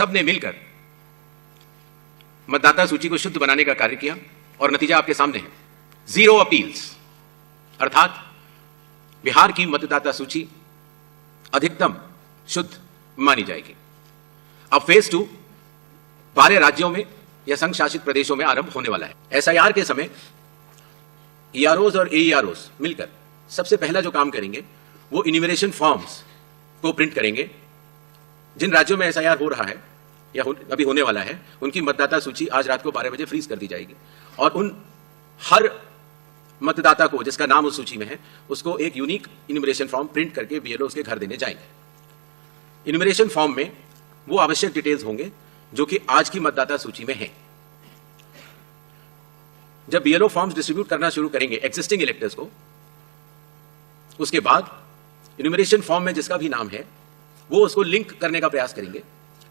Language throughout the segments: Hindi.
सबने मिलकर मतदाता सूची को शुद्ध बनाने का कार्य किया और नतीजा आपके सामने है। 0 अपील्स, अर्थात बिहार की मतदाता सूची अधिकतम शुद्ध मानी जाएगी। अब फेज 2 12 राज्यों में या संघ शासित प्रदेशों में आरंभ होने वाला है। एसआईआर के समय ईआरओज और एईआरओज मिलकर सबसे पहला जो काम करेंगे वो इन्यूमरेशन फॉर्म्स को प्रिंट करेंगे। जिन राज्यों में एसआईआर हो रहा है या अभी होने वाला है, उनकी मतदाता सूची आज रात को 12 बजे फ्रीज कर दी जाएगी और उन हर मतदाता को जिसका नाम उस सूची में है उसको एक यूनिक इन्यूमरेशन फॉर्म प्रिंट करके बीएलओ उसके घर देने जाएंगे। इन्यूमरेशन फॉर्म में वो आवश्यक डिटेल्स होंगे जो कि आज की मतदाता सूची में है। जब बीएलओ फॉर्म्स डिस्ट्रीब्यूट करना शुरू करेंगे एग्जिस्टिंग इलेक्टर्स को, उसके बाद इन्यूमरेशन फॉर्म में जिसका भी नाम है वो उसको लिंक करने का प्रयास करेंगे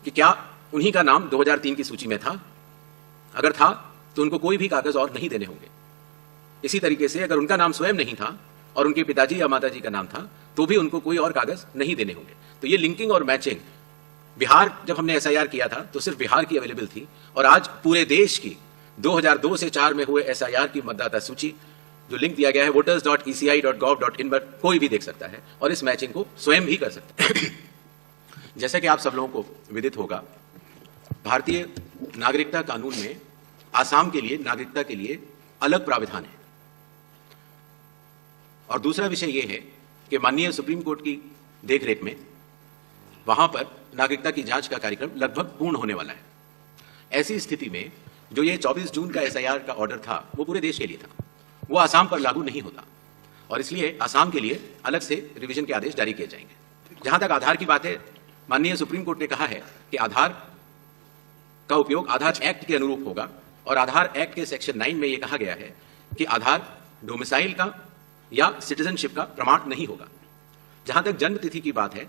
कि क्या उन्हीं का नाम 2003 की सूची में था। अगर था तो उनको कोई भी कागज और नहीं देने होंगे। इसी तरीके से अगर उनका नाम स्वयं नहीं था और उनके पिताजी या माताजी का नाम था तो भी उनको कोई और कागज नहीं देने होंगे। तो ये लिंकिंग और मैचिंग बिहार, जब हमने एसआईआर किया था तो सिर्फ बिहार की अवेलेबल थी और आज पूरे देश की 2002 से 4 में हुए एसआईआर की मतदाता सूची जो लिंक दिया गया है voters.eci.gov.in पर कोई भी देख सकता है और इस मैचिंग को स्वयं भी कर सकता है। जैसा कि आप सब लोगों को विदित होगा, भारतीय नागरिकता कानून में आसाम के लिए नागरिकता के लिए अलग प्राविधान है। और दूसरा विषय यह है कि माननीय सुप्रीम कोर्ट की देखरेख में वहां पर नागरिकता की जांच का कार्यक्रम लगभग पूर्ण होने वाला है। ऐसी स्थिति में जो ये 24 जून का एसआईआर का ऑर्डर था वो पूरे देश के लिए था, वो आसाम पर लागू नहीं होता और इसलिए आसाम के लिए अलग से रिवीजन के आदेश जारी किए जाएंगे। जहां तक आधार की बात है, माननीय सुप्रीम कोर्ट ने कहा है कि आधार का उपयोग आधार एक्ट के अनुरूप होगा और आधार एक्ट के सेक्शन 9 में यह कहा गया है कि आधार डोमिसाइल का या सिटीजनशिप का प्रमाण नहीं होगा। जहां तक जन्म तिथि की बात है,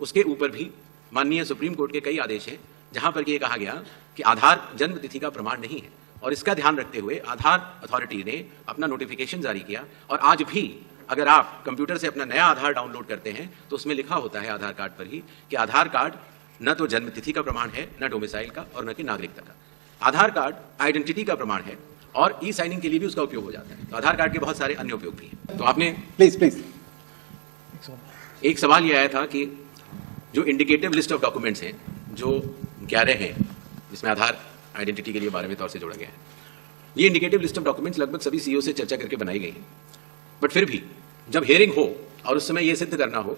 उसके ऊपर भी माननीय सुप्रीम कोर्ट के कई आदेश हैं जहां पर यह कहा गया कि आधार जन्म तिथि का प्रमाण नहीं है और इसका ध्यान रखते हुए आधार अथॉरिटी ने अपना नोटिफिकेशन जारी किया। और आज भी अगर आप कंप्यूटर से अपना नया आधार डाउनलोड करते हैं तो उसमें लिखा होता है आधार कार्ड पर ही कि आधार कार्ड न तो जन्म तिथि का प्रमाण है, न डोमिसाइल का और न कि नागरिकता का। आधार कार्ड आइडेंटिटी का प्रमाण है और ई साइनिंग के लिए भी उसका उपयोग हो जाता है। तो आधार कार्ड के बहुत सारे अन्य उपयोग भी हैं। तो आपने प्लीज एक सवाल यह आया था कि जो इंडिकेटिव लिस्ट ऑफ डॉक्यूमेंट्स हैं जो 11 हैं जिसमें आधार आइडेंटिटी के लिए 12वें तौर से जोड़ा गया है, ये इंडिकेटिव लिस्ट ऑफ डॉक्यूमेंट्स लगभग सभी सीईओ से चर्चा करके बनाई गई हैं। बट फिर भी जब हियरिंग हो और उस समय ये सिद्ध करना हो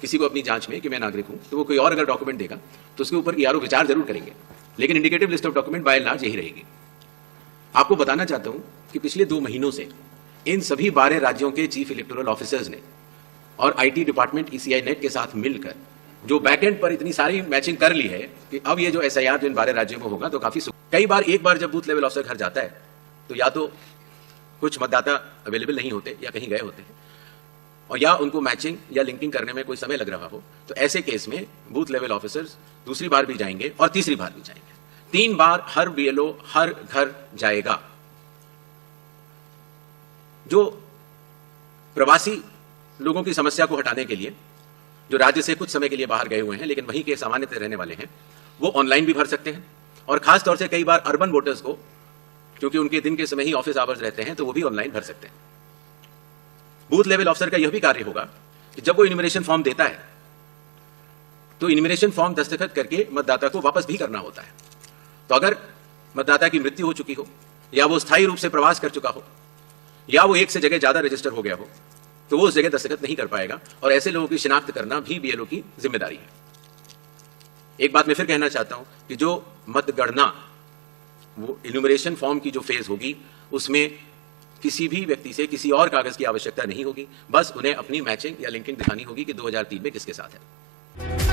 किसी को अपनी जांच में कि मैं नागरिक हूं, तो वो कोई और अगर डॉक्यूमेंट देगा तो उसके ऊपर ईआरओ विचार जरूर करेंगे, लेकिन indicative list of document bye and large यही रहेगी। आपको बताना चाहता हूं कि पिछले 2 महीनों से इन सभी 12 राज्यों के चीफ इलेक्टोरल ऑफिसर्स ने और आईटी डिपार्टमेंट ईसीआई नेट के साथ मिलकर जो बैकएंड पर इतनी सारी मैचिंग कर ली है कि अब ये जो एसआईआर जो इन 12 राज्यों में होगा तो काफी कई बार एक बार जब बूथ लेवल ऑफिसर घर जाता है तो या तो कुछ मतदाता अवेलेबल नहीं होते या कहीं गए होते हैं और या उनको मैचिंग या लिंकिंग करने में कोई समय लग रहा हो, तो ऐसे केस में बूथ लेवल ऑफिसर्स दूसरी बार भी जाएंगे और तीसरी बार भी जाएंगे। 3 बार हर बीएलओ हर घर जाएगा। जो प्रवासी लोगों की समस्या को हटाने के लिए जो राज्य से कुछ समय के लिए बाहर गए हुए हैं लेकिन वहीं के सामान्य रहने वाले हैं, वो ऑनलाइन भी भर सकते हैं और खास तौर से कई बार अर्बन वोटर्स को, क्योंकि उनके दिन के समय ही ऑफिस आवर्स रहते हैं, तो वो भी ऑनलाइन भर सकते हैं। बूथ लेवल ऑफिसर का यह भी कार्य होगा कि जब वो इन्यूमरेशन फॉर्म देता है तो इन्यूमरेशन फॉर्म दस्तखत करके मतदाता को वापस भी करना होता है। तो अगर मतदाता की मृत्यु हो चुकी हो या वो स्थायी रूप से प्रवास कर चुका हो या वो एक से जगह ज्यादा रजिस्टर हो गया हो तो वो उस जगह दस्तखत नहीं कर पाएगा और ऐसे लोगों की शिनाख्त करना भी बीएलओ की जिम्मेदारी है। एक बात मैं फिर कहना चाहता हूं कि जो मतगणना वो इन्यूमरेशन फॉर्म की जो फेज होगी उसमें किसी भी व्यक्ति से किसी और कागज की आवश्यकता नहीं होगी, बस उन्हें अपनी मैचिंग या लिंकिंग दिखानी होगी कि 2003 में किसके साथ है।